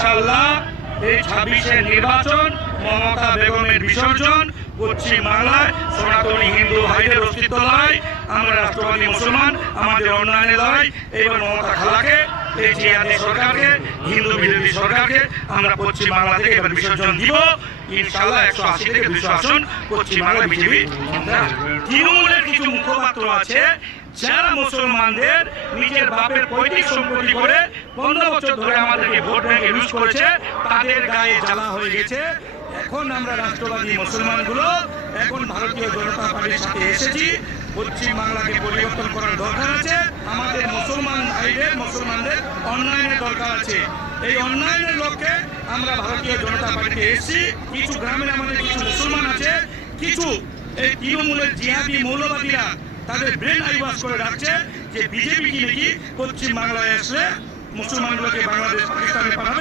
ইনশাআল্লাহ এই 26-এর নির্বাচন মমতা বেগমের বিসর্জন, পশ্চিম বাংলায় সনাতনী হিন্দু ভাইদের অস্তিত্ব লড়াই, আমরা রাষ্ট্রবাদী মুসলমান আমাদের উন্নয়নের লড়াই। এবার মমতা খালাকে, এই জিয়াদি সরকারকে, হিন্দু বিরোধী সরকারকে আমরা পশ্চিম বাংলা থেকে এবার বিসর্জন দিব ইনশাআল্লাহ। 180 থেকে 200 আসন পশ্চিম বাংলা বিজেপি। তৃণমূলের কিছু মুখপাত্র আছে যারা মুসলমানদের নিজের বাপের পৈতৃক সম্পত্তি করে 15 বছর ধরে আমাদেরকে ভোট ব্যাংকে ইউজ করেছে, তাদের গায়ে জ্বালা হয়ে গেছে। এখন আমরা রাষ্ট্রবাদী মুসলমানগুলো এখন ভারতীয় জনতা পার্টির সাথে এসেছি। পশ্চিম বাংলাকে পরিবর্তন করার দরকার আছে। আমাদের মুসলমান ভাইদের, মুসলমানদের উন্নয়নের দরকার আছে। এই উন্নয়নের লক্ষ্যে আমরা ভারতীয় জনতা পার্টিতে এসেছি। কিছু গ্রামের আমাদের কিছু মুসলমান আছে, কিছু এই তৃণমূলের জিহাদি মৌলবাদীরা তাদের ব্রেন আইওয়াশ করে রাখছে যে বিজেপি কি নাকি পশ্চিম বাংলায় আসলে মুসলমানগুলোকে বাংলাদেশ পাকিস্তানে পাঠাবে।